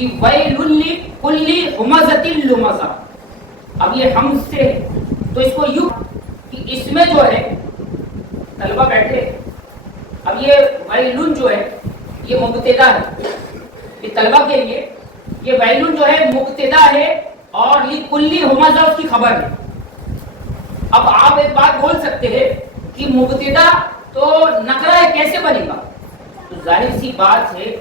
کہ ویل لکل ہمزۃ لمزہ. اب یہ ہم سے تو اس کو یوں کہ اس میں جو ہے طلبہ بیٹھے. اب یہ ویل جو ہے یہ مبتدا ہے یہ طلبہ کے لیے. یہ ویل جو ہے مبتدا ہے اور لکل ہمزہ اس کی خبر ہے. اب آپ ایک بات بول سکتے ہیں کہ مبتدا تو نکرہ ہے کیسے بنے گا؟ تو ظاہر سی بات ہے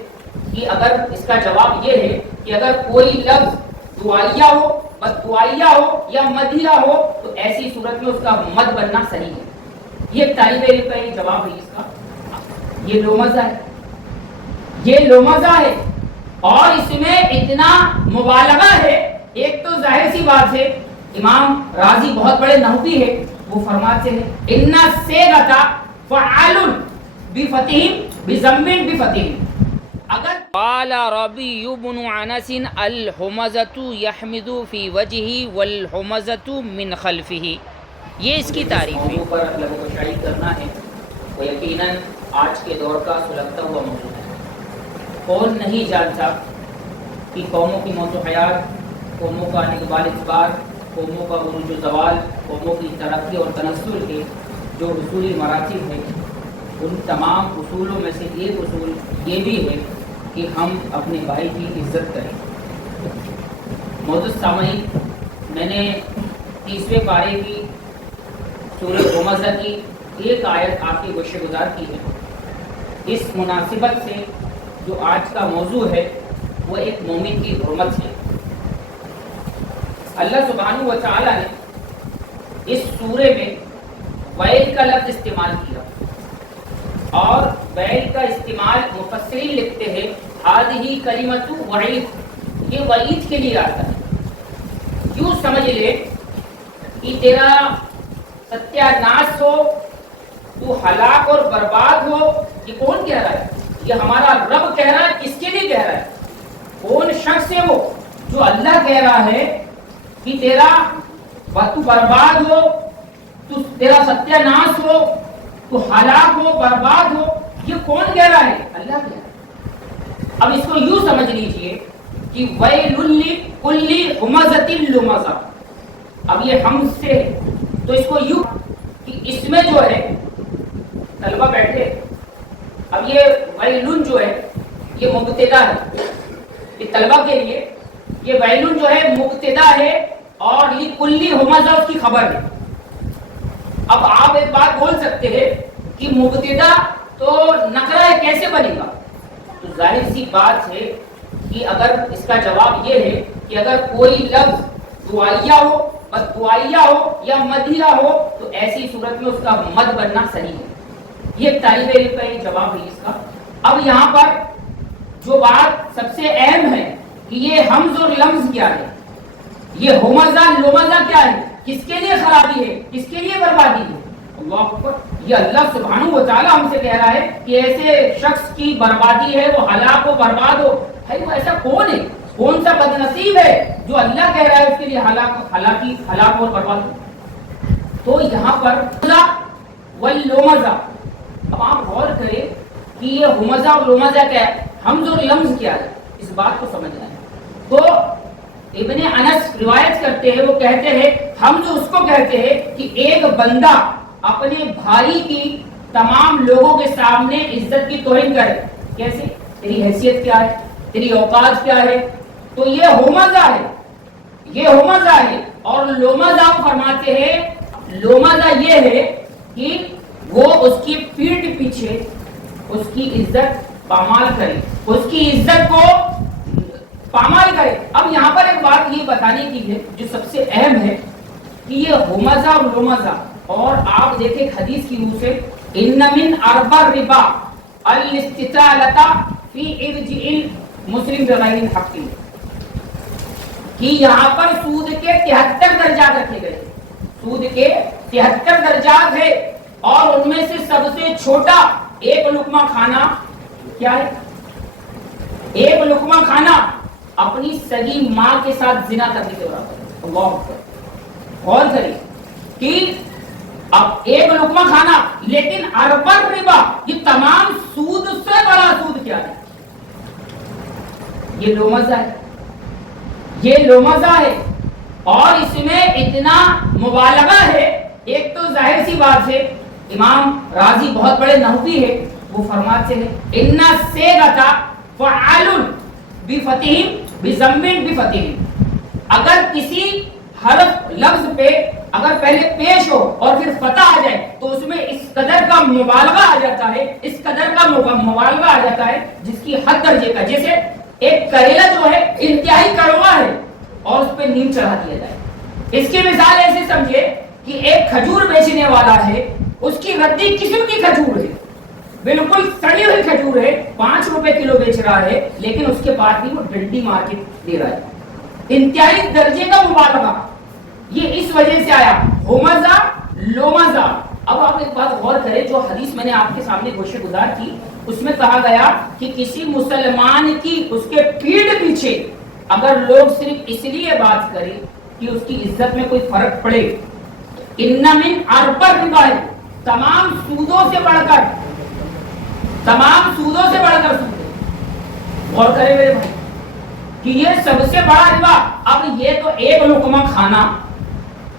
کہ اگر اس کا جواب یہ ہے کہ اگر کوئی لفظ دعائیہ ہو بس دعائیہ ہو یا مدیہ ہو تو ایسی صورت میں اس کا مد بننا صحیح ہے. یہ طالب علم کا ایک جواب ہے اس کا. یہ لومزہ ہے یہ لومزہ ہے اور اس میں اتنا مبالغہ ہے. ایک تو ظاہر سی بات ہے امام رازی بہت بڑے نحوی ہے وہ فرماتے ہیں ان الصیغۃ فعال بفتح بضم بفتح. اگر قال ربی بن انس الحمزۃ یحمد فی وجہہ والحمزۃ من خلفہ. یہ اس کی تعریف ہے. موضوع پر لب و گشائی کرنا ہے وہ یقیناً آج کے دور کا سلگتا ہوا موضوع ہے. کون نہیں جانتا کہ قوموں کی موت و حیات, قوموں کا اقبال اجبار, قوموں کا عروج و زوال, قوموں کی ترقی اور تنزل کے جو اصولی مراتب ہیں ان تمام اصولوں میں سے ایک اصول یہ بھی ہے کہ ہم اپنے بھائی کی عزت کریں. معزز سامعین, میں نے 30ویں پارے کی سورۃ ہمزہ کی ایک آیت آپ کی گوشہ گزار کی ہے. اس مناسبت سے جو آج کا موضوع ہے وہ ایک مومن کی حرمت ہے. اللہ سبحانہ و تعالی نے اس سورے میں ویل کا لفظ استعمال کیا اور ویل کا استعمال مفسرین لکھتے ہیں ہذہ کلمۃ وعید, یہ وعید کے لیے آتا ہے. یوں سمجھ لے کہ تیرا ستیہ ناش ہو, تو ہلاک اور برباد ہو. یہ کون کہہ رہا ہے؟ یہ ہمارا رب کہہ رہا ہے. کس کے لیے کہہ رہا ہے؟ کون شخص ہے وہ جو اللہ کہہ رہا ہے کہ تیرا تو برباد ہو, تو تیرا ستیہ ناش ہو, تو ہلاک ہو, برباد ہو. یہ کون کہہ رہا ہے؟ اللہ کہہ رہا ہے. اب اس کو یوں سمجھ لیجئے کہ ویل لکل ہمزۃ لمزہ. اب یہ ہم سے تو اس کو یوں کہ اس میں جو ہے طلبہ بیٹھے. اب یہ ویل جو ہے یہ مبتدا ہے یہ طلبہ کے لیے. یہ ویل جو ہے مبتدا ہے اور لکل ہمزہ اس کی خبر ہے. اب آپ ایک بات بول سکتے ہیں کہ مبتدا تو نکرہ ہے کیسے بنے گا؟ تو ظاہر سی بات ہے کہ اگر اس کا جواب یہ ہے کہ اگر کوئی لفظ دعائیہ ہو بس دعائیہ ہو یا مدیہ ہو تو ایسی صورت میں اس کا مد بننا صحیح ہے. یہ طالب علم کا ایک جواب ہے اس کا. اب یہاں پر جو بات سب سے اہم ہے کہ یہ حمز اور لمز کیا ہے, یہ ہمزہ لمزہ کیا ہے, کس کے لیے خرابی ہے, کس کے لیے بربادی ہے؟ اللہ اکبر. یہ اللہ سبحانہ و تعالی ہم سے کہہ رہا ہے کہ ایسے شخص کی بربادی ہے, وہ ہلاک ہو, برباد ہو. بھائی وہ ایسا کون ہے, کون سا بد نصیب ہے جو اللہ کہہ رہا ہے اس کے لیے ہلاک اور برباد ہو؟ تو یہاں پر واللمزہ. اب آپ غور کریں کہ یہ ہمزہ اور لمزہ کیا ہے, حمز اور لمز کیا ہے, اس بات کو سمجھنا ہے. تو ابن انس روایت کرتے ہیں, وہ کہتے ہیں ہم جو اس کو کہتے ہیں کہ ایک بندہ اپنے بھائی کی تمام لوگوں کے سامنے عزت کی توہین کرے. کیسے؟ تیری حیثیت کیا ہے, تیری اوقات کیا ہے. تو یہ ہمزہ ہے, یہ ہمزہ ہے. اور لمزہ فرماتے ہیں لمزہ یہ ہے کہ وہ اس کی پیٹھ پیچھے اس کی عزت پامال کرے, اس کی عزت کو پامال کرے. اب یہاں پر ایک بات یہ بتانے کی ہے جو سب سے اہم ہے کہ یہ ہمزہ اور لمزہ, اور آپ دیکھیں حدیث کی روح سے ان من اربع الربا الاستطالۃ فی ارج المسلم بغیر حق, کہ یہاں پر سود کے 73 درجات رکھے گئے. سود کے 73 درجات ہے اور ان میں سے سب سے چھوٹا ایک لقمہ کھانا کیا ہے؟ ایک لقمہ کھانا اپنی سگی ماں کے ساتھ زنا کرنے کے برابر ہے. اللہ اکبر. غور کریں کہ اب ایک لقمہ کھانا, لیکن اربع الربا, یہ تمام سود سے بڑا سود کیا ہے؟ یہ لومزہ ہے، یہ لومزہ ہے، اور اس میں اتنا مبالغہ ہے. ایک تو ظاہر سی بات ہے، امام رازی بہت بڑے نحوی ہے، وہ فرماتے ہیں ان الصیغۃ فعال بفتح بضم بفتح، اگر کسی حرف لفظ پہ اگر پہلے پیش ہو اور پھر فتح آ جائے تو اس میں اس قدر کا مبالغہ آ جاتا ہے، اس قدر کا مبالغہ آ جاتا ہے جس کی حد درجے کا. جیسے ایک کریلا جو ہے انتہائی کڑوا ہے اور اس پہ نیم چڑھا دیا جائے. اس کی مثال ایسے سمجھے کہ ایک کھجور بیچنے والا ہے، اس کی ردی قسم کی کھجور ہے، بالکل سڑی ہوئی کھجور ہے، 5 روپے کلو بیچ رہا ہے، لیکن اس کے بعد بھی وہ ڈنڈی مار کے دے رہا ہے. انتہائی درجے کا مبالغہ یہ اس وجہ سے آیا ہومزہ لومزہ. اب آپ ایک بات غور کریں، جو حدیث میں نے آپ کے سامنے گوشہ گزار کی اس میں کہا گیا کہ کسی مسلمان کی اس کے پیٹھ پیچھے اگر لوگ صرف اس لیے بات کریں کہ اس کی عزت میں کوئی فرق پڑے، ان من اربع ربا، تمام سودوں سے بڑھ کر، تمام سودوں سے بڑھ کر سود ہے. غور کریں میرے بھائی کہ یہ سب سے بڑا ربا. اب یہ تو ایک لقمہ کھانا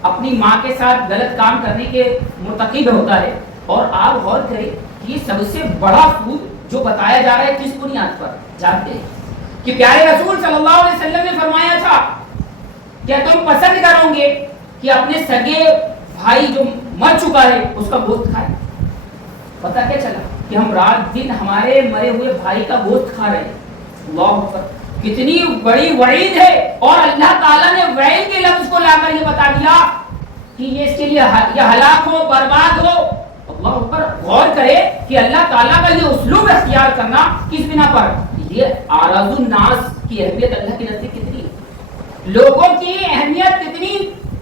اپنی ماں کے ساتھ غلط کام کرنے کے مرتکب ہوتا ہے، اور آپ غور کریں کہ یہ سب سے بڑا سود جو بتایا جا رہا ہے کس بنیاد پر جانتے ہیں کہ پیارے رسول صلی اللہ علیہ وسلم نے فرمایا تھا کیا تم پسند کرو گے کہ اپنے سگے بھائی جو مر چکا ہے اس کا گوشت کھائے؟ پتہ کیا چلا کہ ہم رات دن ہمارے مرے ہوئے بھائی کا گوشت کھا رہے ہیں. اللہ اکبر، کتنی بڑی وعید ہے. اور اللہ تعالیٰ نے وعید کے لفظ کو لا کر یہ بتا دیا کہ یہ اس کے لیے یہ ہلاک ہو، برباد ہو. اللہ اکبر، غور کرے کہ اللہ تعالیٰ کا یہ اسلوب اختیار کرنا کس بنا پر؟ یہ اعراض الناس کی اہمیت اللہ کے نزدیک کتنی ہے، لوگوں کی اہمیت کتنی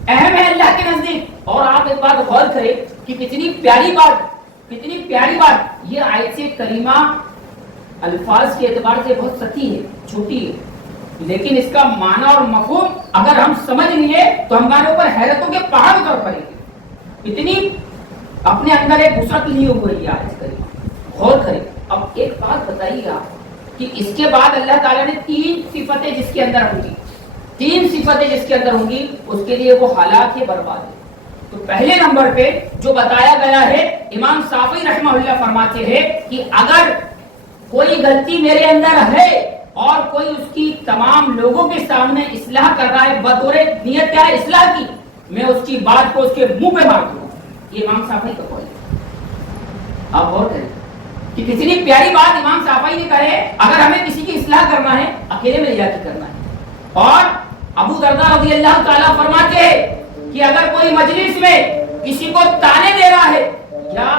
اہم ہے اللہ کے نزدیک. اور آپ ایک بات غور کریں کہ کتنی پیاری بات، کتنی پیاری بات. یہ آیت کریمہ الفاظ کے اعتبار سے بہت سطحی ہے، چھوٹی ہے، لیکن اس کا معنی اور مفہوم اگر ہم سمجھ لیے تو ہمارے اوپر حیرتوں کے پہاڑ اتر پڑیں گے. اتنی اپنے اندر ایک وسعت لیے ہوئے یہ آیت کریمہ. غور کریں. اب ایک بات بتائیے آپ کہ اس کے بعد اللہ تعالیٰ نے 3 صفتیں جس کے اندر ہوں گی، 3 صفتیں جس کے اندر ہوں گی اس کے لیے وہ ہلاک ہے، برباد ہے. تو پہلے نمبر پہ جو بتایا گیا ہے، امام شافعی رحمہ اللہ فرماتے ہیں کہ اگر کوئی غلطی میرے اندر ہے اور کوئی اس کی تمام لوگوں کے سامنے اصلاح کر رہا ہے، بطور نیت کیا ہے اصلاح کی، میں اس کی بات کو اس کے منہ پہ مار دوں. یہ امام شافعی کا قول ہے. آپ غور کریں کہ کتنی پیاری بات امام شافعی نے کہے. اگر ہمیں کسی کی اصلاح کرنا ہے اکیلے میں لے جا کے کرنا ہے. اور ابو درداء رضی اللہ تعالیٰ فرماتے ہیں کہ اگر کوئی مجلس میں کسی کو تانے دے رہا ہے یا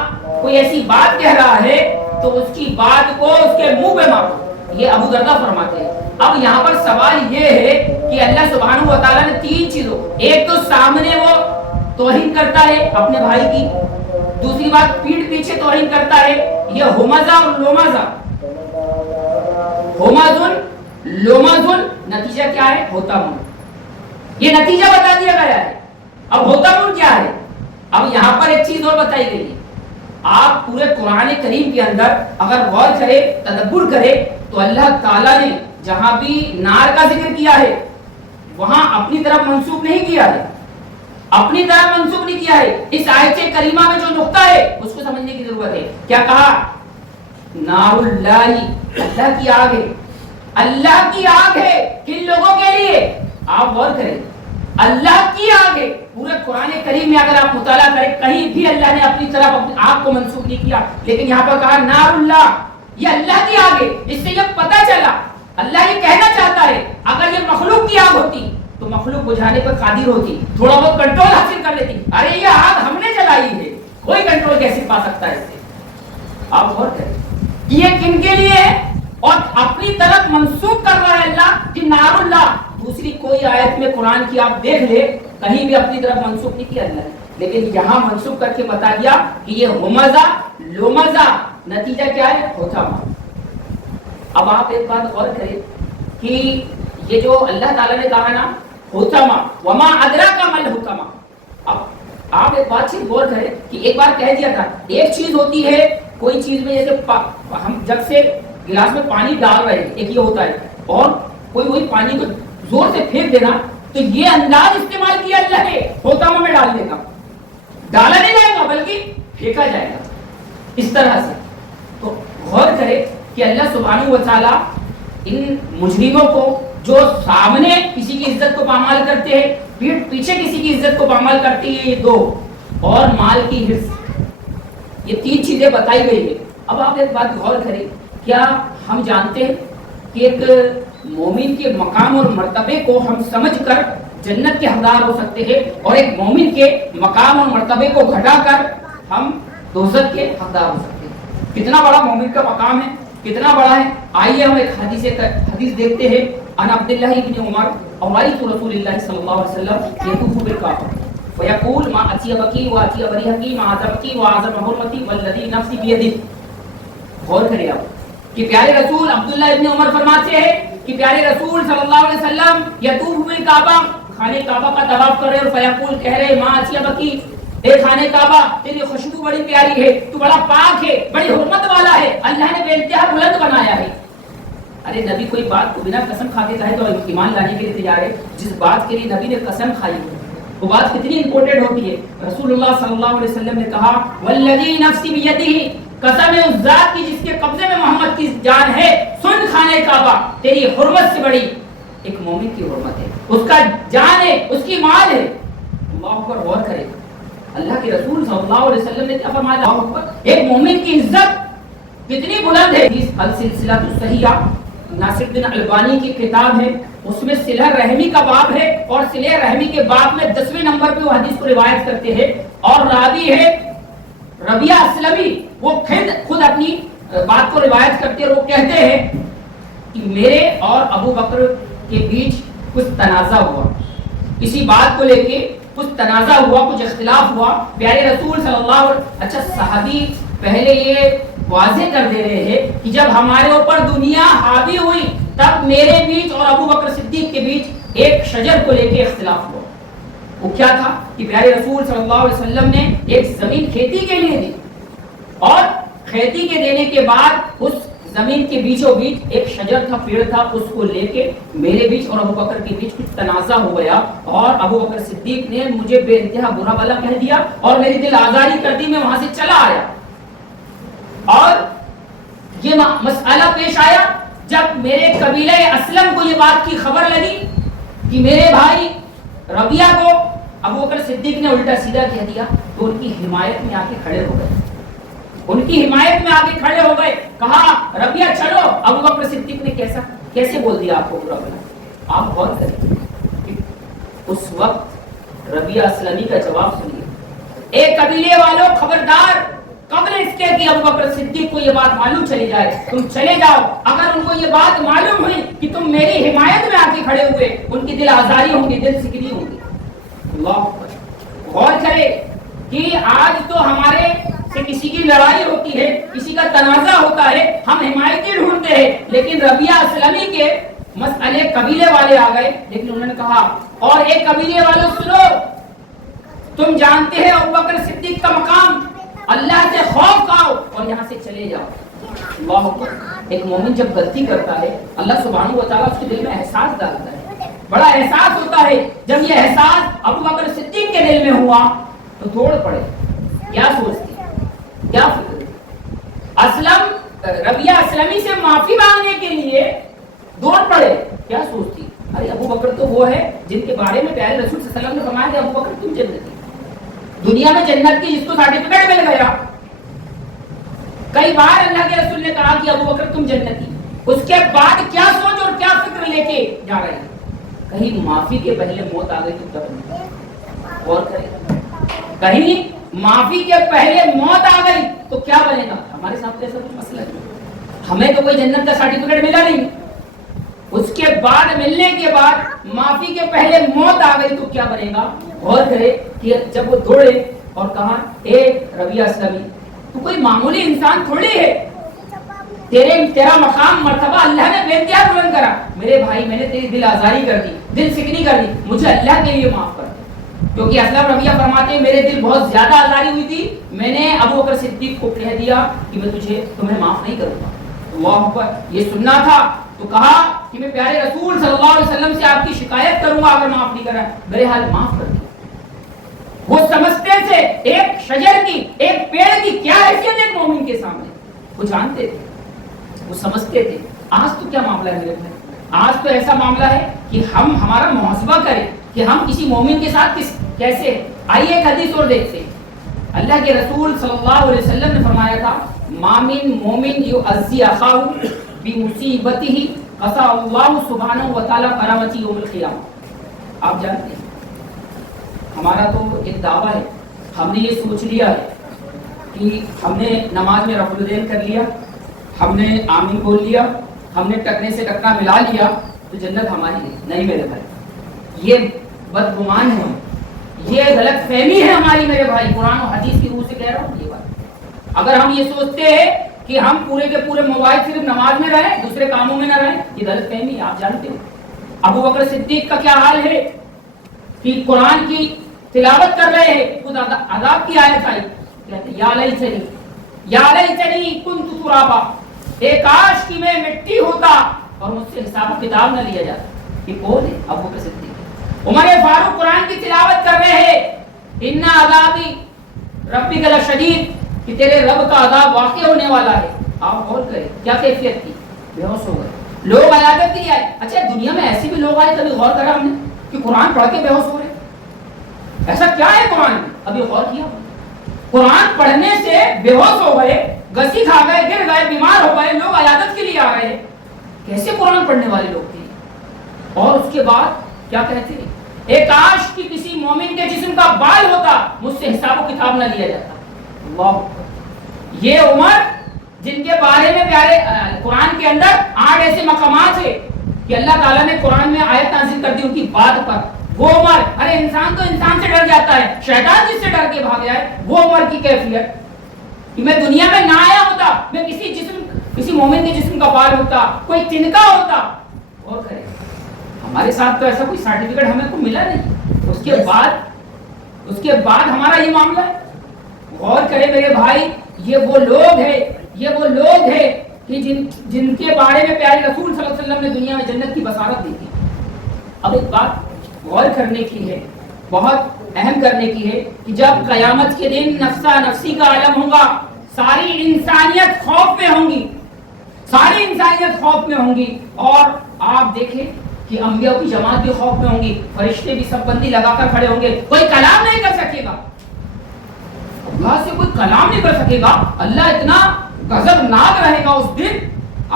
کوئی ایسی بات کہہ رہا ہے تو اس کی بات کو اس کے منہ پہ مارو. یہ ابو درداء فرماتے ہیں. اب یہاں پر سوال یہ ہے کہ اللہ سبحانہ و تعالیٰ نے 3 چیزوں، ایک تو سامنے وہ توہین کرتا ہے اپنے بھائی کی، دوسری بات پیٹھ پیچھے توہین کرتا ہے. یہ ہومزہ اور لومزہ، ہومزن لومزن، نتیجہ کیا ہے؟ ہوتا من. یہ نتیجہ بتا دیا گیا ہے. اب ہوتا من کیا ہے؟ اب یہاں پر ایک چیز اور بتائی گئی ہے. آپ پورے قرآن کریم کے اندر اگر غور کرے، تدبر کرے تو اللہ تعالیٰ نے جہاں بھی نار کا ذکر کیا ہے وہاں اپنی طرف منسوب نہیں کیا ہے، اپنی طرف منسوب نہیں کیا ہے. اس آیت کریمہ میں جو نقطہ ہے اس کو سمجھنے کی ضرورت ہے. کیا کہا؟ نار اللہ، اللہ کی آگ ہے. اللہ کی آگ ہے کن لوگوں کے لیے؟ آپ غور کریں، اللہ کی آگ ہے. پورے قرآن کریم میں اگر آپ مطالعہ کریں کہیں بھی اللہ نے اپنی طرف اپنی آگ کو منسوب نہیں کیا، لیکن یہاں پر کہا نار اللہ، یہ اللہ کی آگ ہے. اس سے یہ پتہ چلا اللہ یہ کہنا چاہتا ہے اگر یہ مخلوق کی آگ ہوتی تو مخلوق بجھانے پر قادر ہوتی، تھوڑا بہت کنٹرول حاصل کر لیتی. ارے یہ آگ ہم نے جلائی ہے، کوئی کنٹرول کیسے پا سکتا ہے اس سے؟ آپ غور کریں یہ کن کے لیے ہے اور اپنی طرف منسوب کر رہا ہے اللہ کہ نار اللہ. دوسری کوئی آیت میں قرآن کی آپ دیکھ لے کہیں بھی اپنی طرف منسوب نہیں کیا اللہ نے، لیکن یہاں منسوب کر کے بتا دیا کہ یہ ہومزہ لومزہ، نتیجہ کیا ہے؟ ہوتا ما. اب آپ ایک بات غور کریں کہ یہ جو اللہ تعالیٰ نے کہا نا ہوتا ما وما ادراک ما الحطمہ. اب آپ ایک بات چیز غور کریں کہ ایک بار کہہ دیا تھا ایک چیز ہوتی ہے کوئی چیز میں، جیسے ہم جب سے گلاس میں پانی ڈال رہے ہیں ایک یہ ہوتا ہے، اور کوئی وہی پانی کو زور سے پھینک دینا تو یہ انداز استعمال کیا اللہ نے ہوتا میں ڈالنے کا. ڈالا نہیں جائے گا بلکہ پھینکا جائے گا اس طرح سے. تو غور کرے کہ اللہ سبحانہ و تعالیٰ ان مجرموں کو جو سامنے کسی کی عزت کو پامال کرتے ہیں, پیٹھ پیچھے کسی کی عزت کو پامال کرتی ہے, یہ دو, اور مال کی حرص, یہ تین چیزیں بتائی گئی ہے. اب آپ ایک بات غور کریں, کیا ہم جانتے ہیں کہ ایک مومن کے مقام اور مرتبے کو ہم سمجھ کر جنت کے حقدار ہو سکتے ہیں, اور ایک مومن کے مقام اور مرتبے کو گھٹا کر ہم دوزخ کے حقدار ہو سکتے ہیں؟ کتنا بڑا مومن کا مقام ہے, کتنا بڑا ہے. آئیے ہم ایک حدیث دیکھتے ہیں. ان عبداللہ ابن عمر اوائت رسول اللہ صلی اللہ علیہ وسلم یطوف بالکعبہ ویقول ما اطیبکی واطیب ریحکی ما اعظمکی واعظم حرمتی والذی نفسی بیدہ. غور کریں آپ کہ پیارے رسول عبداللہ ابن عمر فرماتے ہیں کہ پیارے رسول صلی اللہ علیہ وسلم یطوف بالکعبہ, خانہ کعبہ کا طواف کر رہے اور فیقول کہہ رہے ما اطیبکی, اے خانہ کعبہ تیری خوشبو بڑی پیاری ہے, تو بڑا پاک ہے, بڑی حرمت والا ہے, اللہ نے بے انتہا بلند بنایا ہے. ارے نبی کوئی بات کو بنا قسم کھا کے کہے تو ایمان لانے کے لیے تیار ہے. جس بات کے لیے نبی نے قسم کھائی ہے وہ بات کتنی امپورٹنٹ ہوتی ہے. رسول اللہ صلی اللہ علیہ وسلم نے کہا والذی نفسی بیدہ, قسم ہے اس ذات کی جس کے قبضے میں محمد کی جان ہے, سن خانہ کعبہ تیری حرمت سے بڑی ایک مومن کی حرمت ہے, اس کا جان ہے, اس کی مال ہے. اللہ پر غور کرے, اللہ کے رسول صلی اللہ علیہ وسلم نے کیا فرمایا, ایک مومن کی عزت کتنی بلند ہے. السلسلہ الصحیحہ ناصر الدین البانی کی کتاب ہے, اس میں صلہ رحمی کا باب ہے, اور صلہ رحمی کے باب میں 10ویں نمبر پہ وہ حدیث کو روایت کرتے ہیں, اور راوی ہے ربیہ اسلمی. وہ خود اپنی بات کو روایت کرتے ہیں, وہ کہتے ہیں کہ میرے اور ابو بکر کے بیچ کچھ تنازع ہوا, کسی بات کو لے کے کچھ تنازع ہوا, کچھ اختلاف ہوا. پیارے رسول صلی اللہ علیہ وسلم, اچھا صحابی پہلے یہ واضح کر دے رہے ہیں کہ جب ہمارے اوپر دنیا حاوی ہوئی تب میرے بیچ اور ابو بکر صدیق کے بیچ ایک شجر کو لے کے اختلاف ہوا. وہ کیا تھا کہ پیارے رسول صلی اللہ علیہ وسلم نے ایک زمین کھیتی کے لیے دی, اور کھیتی کے دینے کے بعد اس زمین کے بیچوں بیچ ایک شجر تھا, پیڑ تھا, اس کو لے کے میرے بیچ اور ابو بکر کے بیچ کچھ تنازع ہو گیا, اور ابو بکر صدیق نے مجھے بے انتہا برا بھلا کہہ دیا اور میری دل آزاری کر دی, میں وہاں سے چلا آیا. اور یہ مسئلہ پیش آیا جب میرے قبیلہ اسلم کو یہ بات کی خبر لگی کہ میرے بھائی ربیہ کو ابو بکر صدیق نے الٹا سیدھا کہہ دیا, تو ان کی حمایت میں آ کے کھڑے ہو گئے, ان کی حمایت میں آگے کھڑے ہو گئے. کہا ربیہ چلو. ابو بکر صدیق نے کیسے بول دیا آپ کو برا بھلا؟ آپ غور کریں اس وقت ربیہ اسلمی کا جواب سنیے. اے قبیلے والوں, خبردار, قبل اس کے کہ ابو بکر صدیق کو یہ بات معلوم چلی جائے تم چلے جاؤ. اگر ان کو یہ بات معلوم ہوئی کہ تم میری حمایت میں آ کے کھڑے ہوئے, ان کی دل آزاری ہوں گی, دل سکنی ہوں گی. اللہ غور کرے کہ آج تو ہمارے سے کسی کی لڑائی ہوتی ہے, کسی کا تنازع ہوتا ہے, ہم حمایتی ڈھونڈتے ہیں, لیکن ربیہ اسلمی کے مسئلے قبیلے والے آ گئے. لیکن انہوں نے کہا اور ایک قبیلے والوں سنو, تم جانتے ہیں ابو بکر صدیق کا مقام, اللہ سے خوف کھاؤ اور یہاں سے چلے جاؤ. اللہ اکبر. ایک مومن جب غلطی کرتا ہے اللہ سبحانہ و تعالیٰ اس کے دل میں احساس ڈالتا ہے, بڑا احساس ہوتا ہے. جب یہ احساس ابو بکر صدیق کے دل میں ہوا تو دوڑ پڑے. کیا سوچتی, کیا فکر؟ اسلم ربیہ اسلمی سے معافی مانگنے کے لیے دوڑ پڑے. کیا سوچتی, ارے ابو بکر تو وہ ہے جن کے بارے میں پیارے رسول صلی اللہ علیہ وسلم نے فرمایا کہ ابو بکر تم جنتی, دنیا میں جنت کی جس کو سرٹیفکیٹ مل گیا. کئی بار اللہ کے رسول نے کہا کہ ابو بکر تم جنتی, اس کے بعد کیا سوچ اور کیا فکر لے کے جا رہے ہیں؟ کہیں معافی کے پہلے موت آ گئی تو کیا بنے گا؟ غور کریں, کہیں معافی کے پہلے موت آ گئی تو کیا بنے گا؟ ہمارے ساتھ ایسا کچھ مسئلہ نہیں, ہمیں تو کوئی جنت کا سرٹیفکیٹ ملا نہیں, اس کے بعد ملنے کے بعد معافی کے پہلے موت آ گئی تو کیا بنے گا؟ غور کرے کہ جب وہ دوڑے اور کہا اے ربیہ اسلمی, تو کوئی معمولی انسان تھوڑی ہے, تیرا مقام مرتبہ اللہ نے بے انتہا بلند کرا. میرے بھائی میں نے تیری دل آزاری کر دی, دل سکنی کر دی, مجھے اللہ کے لیے معاف کر دے. کیونکہ اسلم ربیہ فرماتے ہیں میرے دل بہت زیادہ آزاری ہوئی تھی, میں نے ابو بکر صدیق کو کہہ دیا کہ میں تمہیں معاف نہیں کروں گا. اللہ اکبر. یہ سننا تھا تو کہا کہ میں پیارے رسول صلی اللہ علیہ وسلم سے آپ کی شکایت کروں گا اگر معاف نہیں کرا، بہرحال معاف کر دیا۔ وہ سمجھتے تھے ایک شجر کی، ایک پیڑ کی کیا حیثیت ہے ایک مومن کے سامنے، وہ جانتے تھے، وہ سمجھتے تھے۔ آج تو کیا معاملہ ہے میرے بھائی، آج تو ایسا معاملہ ہے کہ ہم ہمارا محاسبہ کریں کہ ہم کسی مومن کے ساتھ کیسے۔ آئیے ایک حدیث اور دیکھتے ہیں۔ اللہ کے رسول صلی اللہ علیہ وسلم نے فرمایا تھا ما من مومن یعزی اخاہ بمصیبتہ قطع اللہ سبحانہ وتعالی کرامتہ یوم القیامہ۔ آپ جانتے ہیں ہمارا تو ایک دعویٰ ہے، ہم نے یہ سوچ لیا ہے کہ ہم نے نماز میں رفع الیدین کر لیا، ہم نے آمین بول لیا، ہم نے ٹکنے سے ٹکنا ملا لیا تو جنت ہماری ہے۔ نہیں میرے بھائی، یہ بدگمان ہے، یہ غلط فہمی ہے ہماری میرے بھائی، قرآن و حدیث کی روح سے کہہ رہا ہوں یہ بات۔ اگر ہم یہ سوچتے ہیں کہ ہم پورے کے پورے موبائل صرف نماز میں رہیں، دوسرے کاموں میں نہ رہیں، یہ غلط فہمی ہے۔ آپ جانتے ہو ابو بکر صدیق کا کیا حال ہے کہ قرآن کی تلاوت کر رہے ہیں، خود عذاب کی آیت آئی، کہتے یا لیتنی کنت ترابا، اے کاش کہ میں مٹی ہوتا اور مجھ سے حساب و کتاب نہ لیا جاتا۔ یہ کون ہے؟ ابو بکر صدیق۔ عمر فاروق قرآن کی تلاوت کر رہے ہیں، ان عذابی ربک لشدید، کہ تیرے رب کا عذاب واقع ہونے والا ہے۔ آپ غور کریں کیا کیفیت تھی، بے ہوش ہو گئے لوگ، عیادت کے لیے آئے۔ اچھا دنیا میں ایسے بھی لوگ آئے، کبھی غور کرا ہم نے کہ قرآن پڑھ کے بے ہوش ہو رہے؟ ایسا کیا ہے قرآن میں؟ ابھی غور کیا؟ قرآن پڑھنے سے بے ہوش ہو گئے، گسی کھا گئے، گر گئے، بیمار ہو گئے، لوگ عیادت کے لیے آ رہے ہیں۔ کیسے قرآن پڑھنے والے لوگ تھے؟ اور اس کے بعد کیا کہتے ہیں؟ ایک کاش کی کسی مومن کے جسم کا بال ہوتا، مجھ سے حساب و کتاب نہ لیا جاتا۔ اللہ، یہ عمر جن کے بارے میں پیارے قرآن کے اندر 8 ایسے مقامات ہیں کہ اللہ تعالیٰ نے قرآن میں آیت نازل کر دی ان کی بات پر، وہ عمر، ارے انسان تو انسان سے ڈر جاتا ہے، شیطان جس سے ڈر کے بھاگ جائے، وہ عمر کی کیفیت کہ میں دنیا میں نہ آیا ہوتا، میں کسی مومن کے جسم کا بال ہوتا، کوئی تنکا ہوتا۔ اور کرے ہمارے ساتھ تو ایسا کوئی سرٹیفکیٹ ہمیں کو ملا نہیں، اس کے بعد ہمارا یہ معاملہ ہے۔ غور کرے میرے بھائی، یہ وہ لوگ ہیں کہ جن کے بارے میں پیارے رسول صلی اللہ علیہ وسلم نے دنیا میں جنت کی بشارت دی تھی۔ اب ایک بات غور کرنے کی ہے، بہت اہم کرنے کی ہے کہ جب قیامت کے دن نفسا نفسی کا عالم ہوگا، ساری انسانیت خوف میں ہوں گی، اور آپ دیکھیں کہ انبیاء کی جماعت بھی خوف میں ہوں گی، فرشتے بھی سب بندی لگا کر کھڑے ہوں گے، کوئی کلام نہیں کر سکے گا، اللہ سے کوئی کلام نہیں کر سکے گا، اللہ اتنا غضبناک رہے گا اس دن۔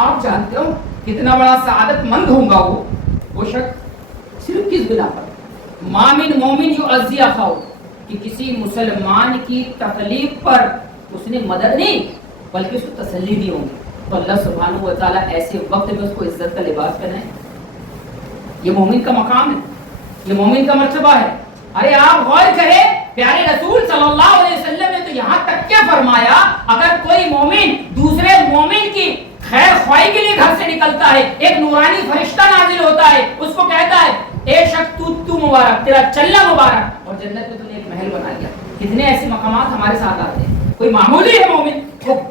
آپ جانتے ہو کتنا بڑا سعادت مند ہوگا وہ شخص، صرف کس بنا پر؟ ما من مومن یعزی اخاہ، کہ کسی مسلمان کی تکلیف پر اس نے مدد نہیں بلکہ اس کو تسلی دی ہوگی، تو اللہ سبحانہ و تعالیٰ ایسے وقت میں اس کو عزت کا لباس پہنائے۔ یہ مومن کا مقام ہے، یہ مومن کا مرتبہ ہے۔ ارے آپ غور کریں، پیارے رسول صلی اللہ علیہ وسلم نے تو یہاں تک کیا فرمایا، اگر کوئی مومن دوسرے مومن کی خیر خواہی کے لیے گھر سے نکلتا ہے، ایک نورانی فرشتہ نازل ہوتا ہے، اس کو کہتا ہے اے شخص تو مبارک، تیرا چلنا مبارک، اور جنت میں تو نے ایک محل بنا دیا۔ کتنے ایسے مقامات ہمارے ساتھ آتے ہیں، کوئی معمولی ہے مومن،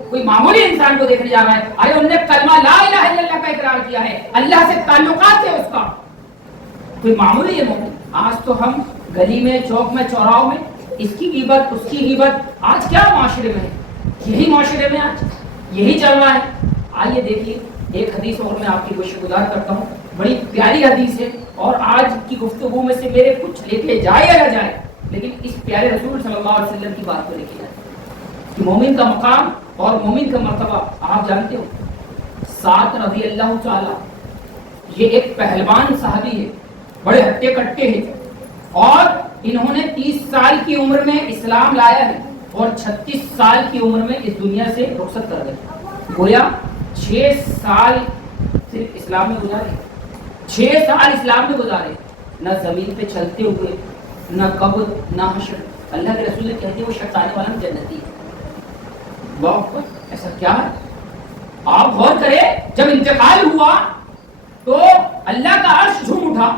کوئی معمولی انسان کو دیکھنے جا رہا ہے، ارے انہوں نے کلمہ لا الہ الا اللہ کا اقرار کیا ہے، اللہ سے تعلقات ہے اس کا، کوئی معمولی ہے مومن۔ آج تو ہم گلی میں، چوک میں، چوراہوں میں اس کی غیبت، اس کی غیبت، آج کیا معاشرے میں ہے، یہی معاشرے میں آج یہی چل رہا ہے۔ آئیے دیکھیے ایک حدیث اور میں آپ کی گوشہ گزار کرتا ہوں، بڑی پیاری حدیث ہے، اور آج کی گفتگو میں سے میرے کچھ لے کے جائے یا نہ جائے، لیکن اس پیارے رسول صلی اللہ علیہ وسلم کی بات کو لے کے جائے کہ مومن کا مقام اور مومن کا مرتبہ۔ آپ جانتے ہو سعد رضی اللہ تعالی، یہ ایک پہلوان صحابی ہے، بڑے ہٹے کٹے ہیں، اور انہوں نے 30 سال کی عمر میں اسلام لایا ہے، اور 36 سال کی عمر میں اس دنیا سے رخصت کر گئے۔ گویا 6 سال صرف اسلام میں گزارے، 6 سال اسلام میں گزارے، نہ زمین پہ چلتے ہوئے، نہ قبر، نہ حشر۔ اللہ کے رسول نے کہتے ہیں وہ شخص آنے والا جنتی ہے۔ واہ، ایسا کیا ہے؟ آپ غور کریں، جب انتقال ہوا تو اللہ کا عرش جھوم اٹھا،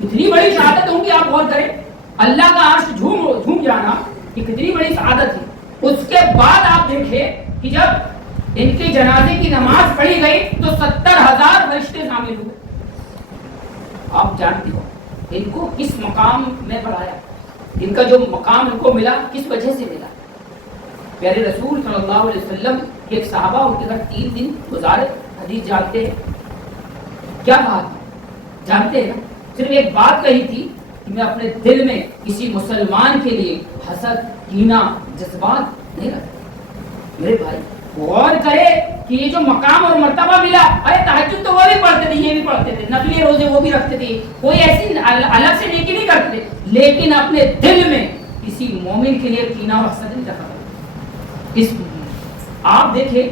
کتنی بڑی شہادت ہوگی۔ آپ غور کریں، اللہ کا عرش جھوم جانا یہ کتنی بڑی سعادت ہے۔ اس کے بعد آپ دیکھیں کہ جب ان کے جنازے کی نماز پڑھی گئی تو 70,000 فرشتے شامل ہوئے۔ آپ جانتے ہو ان کو کس مقام میں بڑھایا، ان کا جو مقام ان کو ملا کس وجہ سے ملا؟ پیارے رسول صلی اللہ علیہ وسلم کے ایک صحابہ ان کے گھر 3 دن گزارے، حدیث جانتے ہیں کیا بات جانتے ہیں نا؟ صرف ایک بات کہی تھی کہ میں اپنے دل میں کسی مسلمان کے لیے حسد، کینہ، جذبات نہیں رکھتا۔ میرے بھائی غور کرے کہ یہ جو مقام اور مرتبہ ملا، ارے تہجد تو وہ بھی پڑھتے تھے، یہ بھی پڑھتے تھے، نفلی روزے وہ بھی رکھتے تھے، کوئی ایسی الگ سے نیکی نہیں کرتے، لیکن اپنے دل میں کسی مومن کے لیے کینہ اور حسد نہیں رکھا۔ اس آپ دیکھیں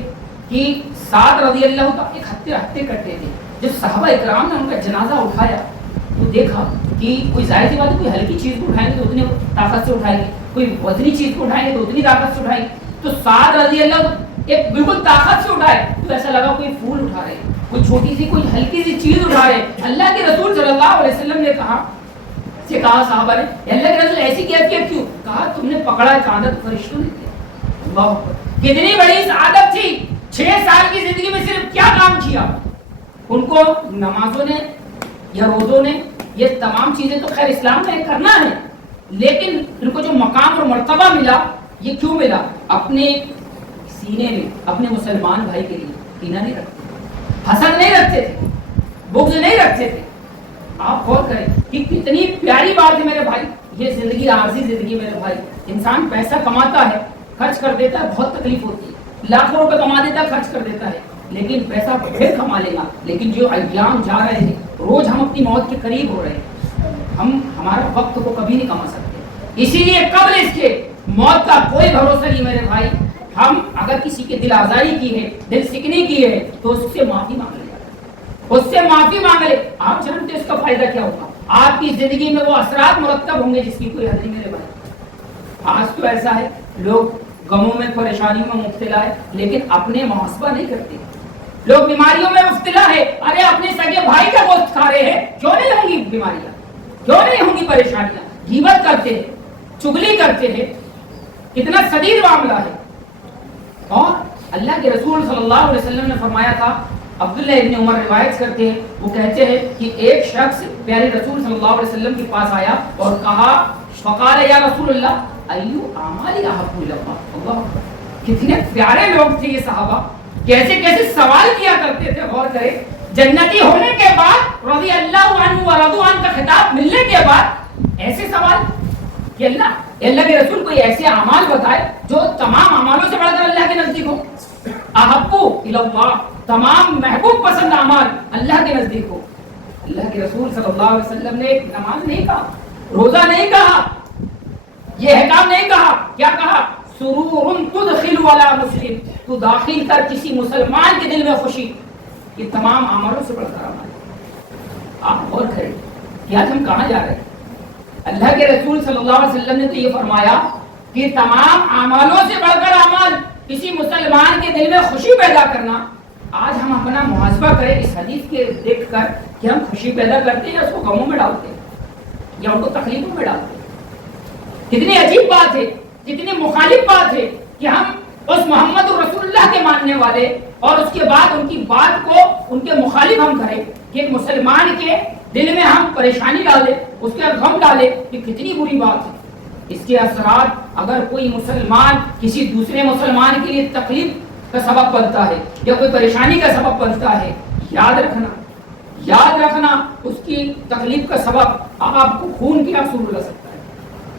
کہ سعد رضی اللہ عنہ ایک ہتے کٹے تھے، جب صحابہ اکرام نے ان کا جنازہ اٹھایا تو دیکھا کہ کوئی ظاہر سی بات ہے، کوئی ہلکی چیز کو اٹھائیں گے تو اتنی طاقت سے اٹھائیں گے، کوئی وزنی چیز کو اٹھائیں گے تو اتنی طاقت سے اٹھائیں گے، تو سعد رضی اللہ ایک بالکل طاقت سے اٹھائے تو ایسا لگا کوئی پھول اٹھا رہے، کوئی چھوٹی سی کوئی ہلکی سی چیز اٹھا رہے۔ اللہ کے رسول صلی اللہ علیہ وسلم نے کہا صحابہ نے اللہ کے رسول ایسی کیفیت کیوں؟ کہا تم نے پکڑا ہے چاندر فرشتوں نے کیا۔ اللہ اکبر، کتنی بڑی سعادت تھی، 6 سال کی زندگی میں صرف کیا کام کیا؟ ان کو نمازوں نے یا روزوں نے یہ تمام چیزیں تو خیر اسلام میں کرنا ہے، لیکن ان کو جو مقام اور مرتبہ ملا یہ کیوں ملا؟ اپنے سینے میں اپنے مسلمان بھائی کے لیے کینہ نہیں رکھتے، حسد نہیں رکھتے تھے، بغض نہیں رکھتے تھے۔ آپ غور کریں کہ کتنی پیاری بات ہے میرے بھائی، یہ زندگی عارضی زندگی میرے بھائی، انسان پیسہ کماتا ہے، خرچ کر دیتا ہے، بہت تکلیف ہوتی ہے، لاکھوں روپے کما دیتا ہے، خرچ کر دیتا ہے، لیکن پیسہ پھر کما لے گا، لیکن جو ایام جا رہے ہیں، روز ہم اپنی موت کے قریب ہو رہے ہیں، ہم ہمارا وقت کو کبھی نہیں کما سکتے، اسی لیے قبل اس کے موت کا کوئی بھروسہ نہیں میرے بھائی۔ ہم اگر کسی کے دل آزاری کی ہے، دل سکنی کی ہے تو اس سے معافی مانگ لے، اس سے معافی مانگ لے۔ آپ جانتے ہیں اس کا فائدہ کیا ہوگا؟ آپ کی زندگی میں وہ اثرات مرتب ہوں گے جس کی کوئی حد نہیں میرے بھائی۔ آج تو ایسا ہے لوگ غموں میں پریشانیوں میں مبتلا ہے لیکن اپنے محاسبہ نہیں کرتے، لوگ بیماریوں میں مبتلا ہے، ارے اپنے سگے بھائی کا گوشت کھا رہے ہیں، کیوں نہیں ہوں گی بیماریاں، کیوں نہیں ہوں گی پریشانیاں؟ غیبت کرتے ہیں، چغلی کرتے ہیں، کتنا شدید معاملہ ہے۔ اور اللہ کے رسول صلی اللہ علیہ وسلم نے فرمایا تھا، عبداللہ ابن عمر روایت کرتے ہیں، وہ کہتے ہیں کہ ایک شخص پیارے رسول صلی اللہ علیہ وسلم کے پاس آیا اور کہا فقال یا رسول اللہ ایو اعمال احب الی اللہ۔ اللہ کتنے پیارے لوگ تھے یہ صحابہ، کیسے کیسے سوال کیا کرتے تھے، غور کرے، جنتی ہونے کے بعد رضی اللہ عنہ و رضوا عنہ کا خطاب ملنے کے بعد ایسے سوال کہ اللہ کے رسول کوئی ایسے اعمال بتائے جو تمام اعمالوں سے بڑھ کر اللہ کے نزدیک ہو، احب الی اللہ، تمام محبوب پسند اعمال اللہ کے نزدیک ہو۔ اللہ کے رسول صلی اللہ علیہ وسلم نے نماز نہیں کہا، روزہ نہیں کہا، یہ احکام نہیں کہا، کیا کہا؟ سرور تدخل علی مسلم، تو داخل کر کسی مسلمان کے دل میں خوشی، یہ تمام اعمالوں سے بڑھ کر عمل۔ آپ غور کریں کہ آج ہم کہاں جا رہے ہیں؟ اللہ کے رسول صلی اللہ علیہ وسلم نے تو یہ فرمایا کہ تمام اعمالوں سے بڑھ کر عمل، کسی مسلمان کے دل میں خوشی پیدا کرنا۔ آج ہم اپنا محاسبہ کریں اس حدیث کے دیکھ کر کہ ہم خوشی پیدا کرتے ہیں یا اس کو غموں میں ڈالتے ہیں یا ان کو تکلیفوں میں ڈالتے ہیں۔ کتنی عجیب بات ہے، کتنی مخالف بات ہے کہ ہم اس محمد رسول اللہ کے ماننے والے اور اس کے بعد ان کی بات کو ان کے مخالف ہم کریں کہ ایک مسلمان کے دل میں ہم پریشانی ڈالیں، اس کے غم ڈالیں، یہ کتنی بری بات ہے۔ اس کے اثرات اگر کوئی مسلمان کسی دوسرے مسلمان کے لیے تکلیف کا سبب بنتا ہے یا کوئی پریشانی کا سبب بنتا ہے، یاد رکھنا اس کی تکلیف کا سبب آپ کو خون کے آنسو رلا سکتا ہے،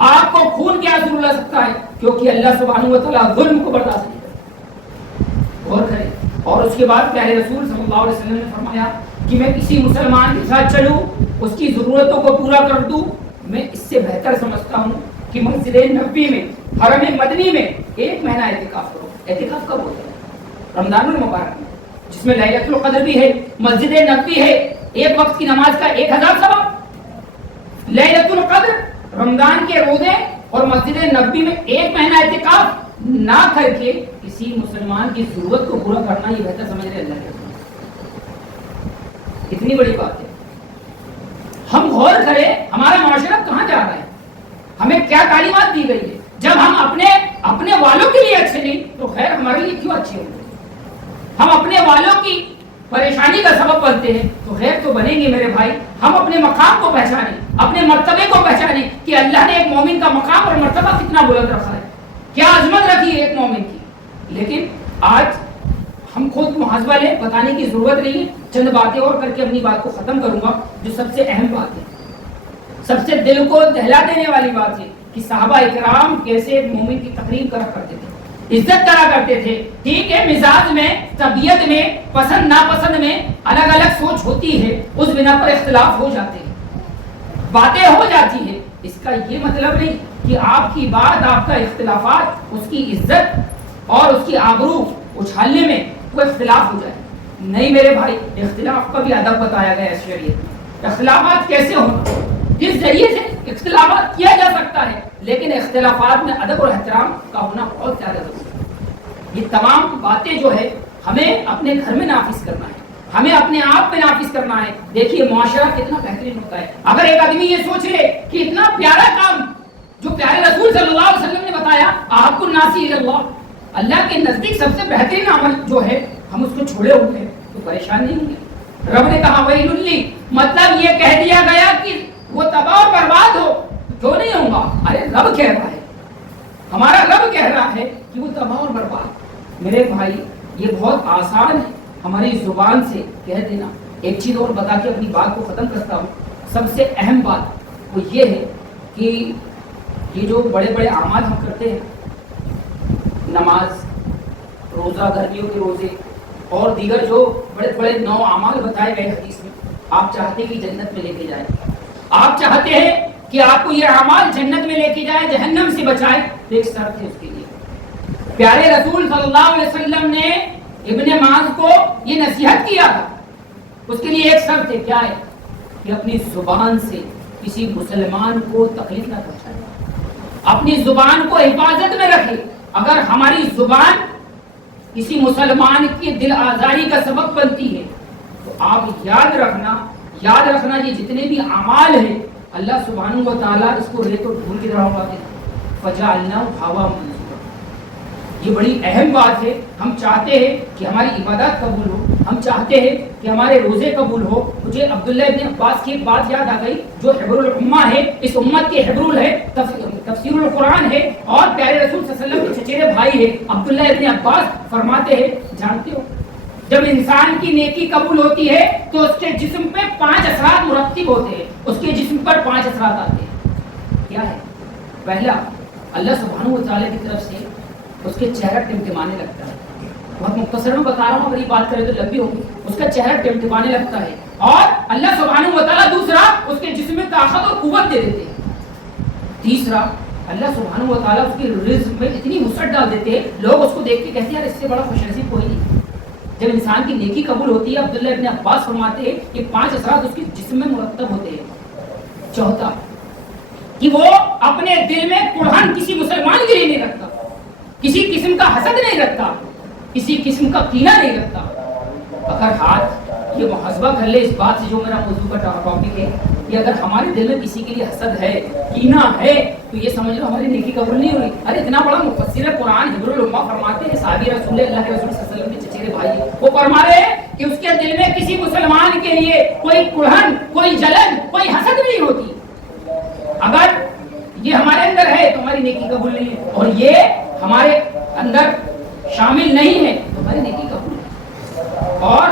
آپ کو خون کے آنسو رلا سکتا ہے، کیونکہ اللہ سبحانہ و تعالیٰ ظلم کو برداشت نہیں کرتا۔ غور کریں۔ اور اس کے بعد پیارے رسول صلی اللہ علیہ وسلم نے فرمایا کہ میں کسی مسلمان کے ساتھ چلوں، اس کی ضرورتوں کو پورا کر دوں، میں اس سے بہتر سمجھتا ہوں کہ مسجد نبوی میں، حرم مدنی میں 1 مہینہ اعتکاف کرو۔ اعتکاف کب ہوتا ہے؟ رمضان المبارک میں، جس میں لیلۃ القدر بھی ہے، مسجد نبوی ہے، ایک وقت کی نماز کا 1000 ثواب۔ لیلۃ القدر، رمضان کے روزے اور مسجد نبوی میں 1 مہینہ اعتکاف نہ کر کے کسی مسلمان کی ضرورت کو پورا کرنا، یہ بہتر سمجھ رہے اللہ کے رسول۔ اتنی بڑی بات ہے۔ ہم غور کریں ہمارا معاشرہ کہاں جا رہا ہے، ہمیں کیا تعلیمات دی گئی ہے۔ جب ہم اپنے والوں کے لیے اچھے نہیں تو خیر ہمارے لیے کیوں اچھے ہوں گے؟ ہم اپنے والوں کی پریشانی کا سبب بنتے ہیں تو خیر تو بنیں گے میرے بھائی. ہم اپنے مقام کو پہچانیں, اپنے مرتبے کو پہچانیں کہ اللہ نے ایک مومن کا مقام اور مرتبہ کتنا بلند رکھا ہے, کیا عظمت رکھی ہے ایک مومن کی. لیکن آج ہم خود محاسبہ لیں, بتانے کی ضرورت نہیں ہے. چند باتیں اور کر کے اپنی بات کو ختم کروں گا. جو سب سے اہم بات ہے, سب سے دل کو دہلا دینے والی بات ہے کہ صحابہ اکرام کیسے مومن کی تقریب کرا کرتے تھے, عزت کرا کرتے تھے. ٹھیک ہے, مزاج میں, طبیعت میں, پسند ناپسند میں الگ الگ سوچ ہوتی ہے, اس بنا پر اختلاف ہو جاتے ہیں, باتیں ہو جاتی ہیں. اس کا یہ مطلب نہیں کہ آپ کی بات, آپ کا اختلافات, اس کی عزت اور اس کی آبرو اچھالنے میں کوئی اختلاف ہو جائے. نہیں میرے بھائی, اختلاف کا بھی ادب بتایا گیا ہے شریعت میں. اختلافات کیسے ہونا, کس ذریعے سے اختلافات کیا جا سکتا ہے, لیکن اختلافات میں ادب اور احترام کا ہونا بہت زیادہ ضروری ہے. یہ تمام باتیں جو ہے ہمیں اپنے گھر میں نافذ کرنا ہے, ہمیں اپنے آپ پہ نافذ کرنا ہے. دیکھیے معاشرہ کتنا بہترین ہوتا ہے اگر ایک آدمی یہ سوچ لے کہ اتنا پیارا کام جو پیارے رسول صلی اللہ علیہ وسلم نے بتایا, احب الناس الی اللہ, اللہ کے نزدیک سب سے بہترین عمل جو ہے, ہم اس کو چھوڑے ہوئے ہیں تو پریشان نہیں ہوں گے. رب نے کہا ویل لی, مطلب یہ کہہ دیا گیا کہ وہ تباہ اور برباد ہو, کیوں نہیں ہوں گا. ارے رب کہہ رہا ہے, ہمارا رب کہہ رہا ہے کہ وہ تباہ اور برباد. میرے بھائی یہ بہت آسان ہے ہماری زبان سے کہہ دینا. ایک چیز اور بتا کے اپنی بات کو ختم کرتا ہوں. سب سے اہم بات وہ یہ ہے کہ یہ جو بڑے بڑے اعمال ہم کرتے ہیں, نماز, روزہ, گرمیوں کے روزے اور دیگر جو بڑے بڑے 9 اعمال بتائے گئے حدیث میں, آپ چاہتے ہیں کہ جنت میں لے کے جائیں, آپ چاہتے ہیں کہ آپ کو یہ اعمال جنت میں لے کے جائے, جہنم سے بچائے, تو ایک شرط ہے اس کے لیے. پیارے رسول صلی اللہ علیہ وسلم نے ابن معاذ کو یہ نصیحت کیا تھا. اس کے لیے ایک شرط ہے, کیا ہے کہ اپنی زبان سے کسی مسلمان کو تکلیف نہ پہنچائے, اپنی زبان کو حفاظت میں رکھے. اگر ہماری زبان کسی مسلمان کی دل آزاری کا سبب بنتی ہے تو آپ یاد رکھنا یہ جتنے بھی اعمال ہیں اللہ سبحانہ و تعالیٰ اس کو لے تو ڈھول کی طرح اڑاتے ہیں. فجعلناه هواء منصورا, یہ بڑی اہم بات ہے. ہم چاہتے ہیں کہ ہماری عبادات قبول ہو, ہم چاہتے ہیں کہ ہمارے روزے قبول ہو. مجھے عبداللہ ابن عباس کی ایک بات یاد آ گئی, جو حبر الامہ ہے, اس امت کے حبر ہے, تفسیر القرآن ہے اور پیارے رسول صلی اللہ علیہ وسلم کے چچیرے بھائی ہے. عبداللہ ابن عباس فرماتے ہیں, جانتے ہو جب انسان کی نیکی قبول ہوتی ہے تو اس کے جسم پہ 5 اثرات مرتب ہوتے ہیں, اس کے جسم پر 5 اثرات آتے ہیں. کیا ہے؟ پہلا, اللہ سبحانہ و تعالیٰ کی طرف سے اس کے چہرہ ٹمٹمانے لگتا ہے. بہت مختصر میں بتا رہا ہوں, اگر یہ بات کرے تو لمبی ہوگی. اس کا چہرہ ٹمٹمانے لگتا ہے, اور اللہ سبحانہ و تعالیٰ دوسرا اس کے جسم میں طاقت اور قوت دے دیتے ہیں. تیسرا, اللہ سبحانہ و تعالیٰ اس کی رزق میں اتنی وسعت ڈال دیتے ہیں, لوگ اس کو دیکھ کے کہتے ہیں یار اس سے بڑا خوش نصیب کوئی نہیں. جب انسان کی نیکی قبول ہوتی ہے, عبداللہ ابن عباس فرماتے ہیں کہ 5 اثرات اس کے جسم میں مرتب ہوتے ہیں. چوتھا, کہ وہ اپنے دل میں کڑھن کسی مسلمان کے لیے نہیں رکھتا, کسی قسم کا حسد نہیں رکھتا, کسی قسم کا کینہ نہیں رکھتا. اگر ہاتھ یہ محاسبہ کر لے اس بات سے, جو میرا موضوع کا ٹاپک ہے, کہ اگر ہمارے دل میں کسی کے لیے حسد ہے, کینہ ہے, تو یہ سمجھ لو ہماری نیکی قبول نہیں ہوئی. ارے اتنا بڑا مفسر قرآن حبر الامہ فرماتے ہیں, صحابی رسول اللہ کے رسول صلی اللہ علیہ وسلم کے چچیرے بھائی, وہ فرما رہے ہیں کہ اس کے دل میں کسی مسلمان کے لیے کوئی کڑھن, کوئی جلن, کوئی حسد نہیں ہوتی. اگر یہ ہمارے اندر ہے تو ہماری نیکی قبول نہیں ہے, اور یہ ہمارے اندر شامل نہیں ہے تو ہماری نیکی قبول ہے. اور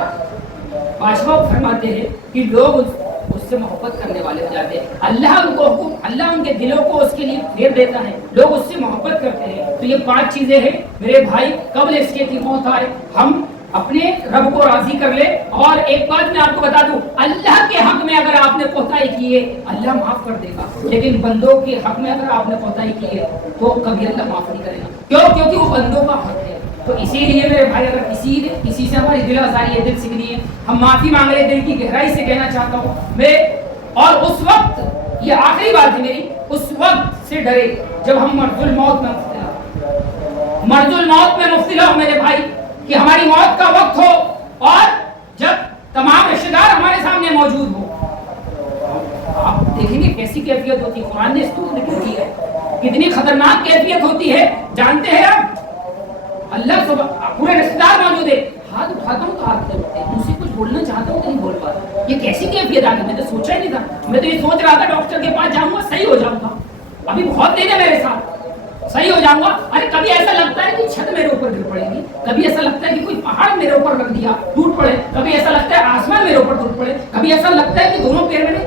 پانچواں فرماتے ہیں کہ لوگ اس سے محبت کرنے والے ہو جاتے ہیں. اللہ ان کے دلوں کو اس کے لیے پھیر دیتا ہے, لوگ اس سے محبت کرتے ہیں. تو یہ 5 چیزیں ہیں میرے بھائی, قبل اس کے کہ موت آئے ہم اپنے رب کو راضی کر لے. اور ایک بات میں آپ کو بتا دوں, اللہ کے حق میں اگر آپ نے کوتاہی کی ہے اللہ معاف کر دے گا, لیکن بندوں کے حق میں اگر آپ نے کوتاہی کی ہے تو کبھی اللہ معاف نہیں کرے گا. کیوں؟ کیونکہ وہ بندوں کا حق ہے. تو اسی لیے میرے بھائی, اگر کسی سے ہماری دل آزاری ہے, دل سکنی ہے, ہم معافی مانگ رہے, دل کی گہرائی سے کہنا چاہتا ہوں میں. اور اس وقت, یہ آخری بات ہے میری, اس وقت سے ڈرے جب ہم مرض الموت میں مبتلا ہو میرے بھائی, کہ ہماری موت کا وقت ہو اور جب تمام رشتہ دار ہمارے سامنے موجود ہو. آپ دیکھیں گے کیسی کیفیت ہوتی ہے, قرآن نے اس کو ذکر کی ہے, کتنی خطرناک کیفیت ہوتی ہے. جانتے ہیں آپ, اللہ پورے رشتہ دار موجود ہے, ہاتھ اٹھاتا ہوں تو ہاتھ اٹھتے ہیں, مجھ سے کچھ بعد یہ کیسی کیفیت آ گئی, میں تو سوچا ہی نہیں تھا. میں تو یہ سوچ رہا تھا ڈاکٹر کے پاس جاؤں گا صحیح ہو جاؤں گا, ابھی بہت دن ہے میرے ساتھ, صحیح ہو جاؤں گا. ارے کبھی ایسا لگتا ہے کہ چھت میرے اوپر گر پڑے گی, کبھی ایسا لگتا ہے کہ کوئی پہاڑ میرے اوپر رکھ دیا ٹوٹ پڑے, کبھی ایسا لگتا ہے آسمان میرے اوپر ٹوٹ پڑے, کبھی ایسا لگتا ہے کہ دونوں پیر میرے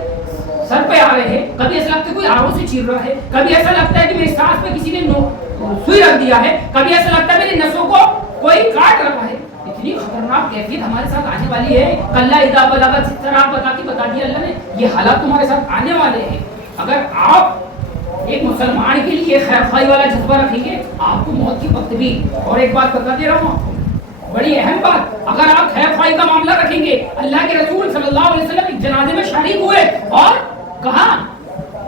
سر پہ آ رہے ہیں, کبھی ایسا لگتا ہے کوئی آروں سے چیر رہا ہے, کبھی ایسا لگتا ہے کہ میری سانس پہ کسی نے سوئی رکھ دیا ہے, کبھی ایسا لگتا ہے میری نسوں کو کوئی کاٹ رہا ہے. اتنی خطرناک کیفیت ہمارے ساتھ آنے والی ہے. کلا اذا بلغت, جس طرح آپ بتا دیا اللہ نے, یہ حالات تمہارے ساتھ آنے والے ہیں. اگر آپ ایک مسلمان کے لیے خیر خواہی والا جذبہ رکھیں گے, آپ کو موت کی وقت بھی, اور ایک بات بتا دے رہا ہوں بڑی اہم بات, اگر آپ خیر خواہی کا معاملہ رکھیں گے, اللہ کے رسول صلی اللہ علیہ وسلم ایک جنازے میں شریک ہوئے اور کہا,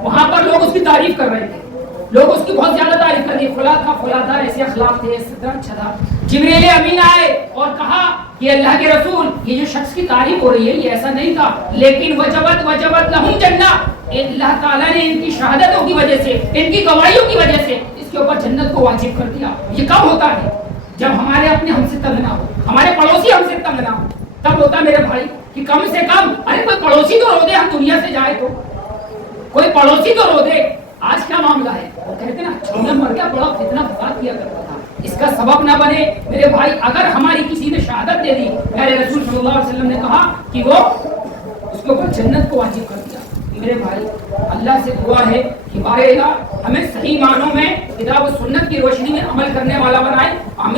وہاں پر لوگ اس کی تعریف کر رہے تھے, لوگ اس کی بہت زیادہ تعریف کر رہے ہیں, فلاں تھا, ایسے اخلاق تھے, ایسے اچھا تھا. جبریل امین آئے اور کہا کہ اللہ کے رسول یہ جو شخص کی تعریف ہو رہی ہے یہ ایسا نہیں تھا, لیکن وجبت لہم جنہ, اللہ تعالیٰ نے ان کی شہادتوں کی وجہ سے, ان کی گواہیوں کی وجہ سے اس کے اوپر جنت کو واجب کر دیا. یہ کب ہوتا ہے؟ جب ہمارے اپنے ہم سے تنگ نہ ہو, ہمارے پڑوسی ہم سے تنگ نہ ہو, تب ہوتا میرے بھائی کہ کم سے کم, ارے کوئی پڑوسی تو رو دے, ہم دنیا سے جائے تو کوئی پڑوسی تو رو دے. آج کیا معاملہ ہے, وہ کہتے ہیں نا چھوٹا مر گیا بڑا فتنہ فساد کیا کرتا تھا, اس کا سبب نہ بنے میرے بھائی. اگر ہماری کسی نے شہادت دے دی, میرے رسول صلی اللہ علیہ وسلم نے کہا کہ وہ اس کے اوپر جنت کو واجب کر دیا. میرے بھائی اللہ سے دعا ہے کہ بارے اللہ ہمیں صحیح معنوں میں کتاب و سنت کی روشنی میں عمل کرنے والا بنائے. آمین.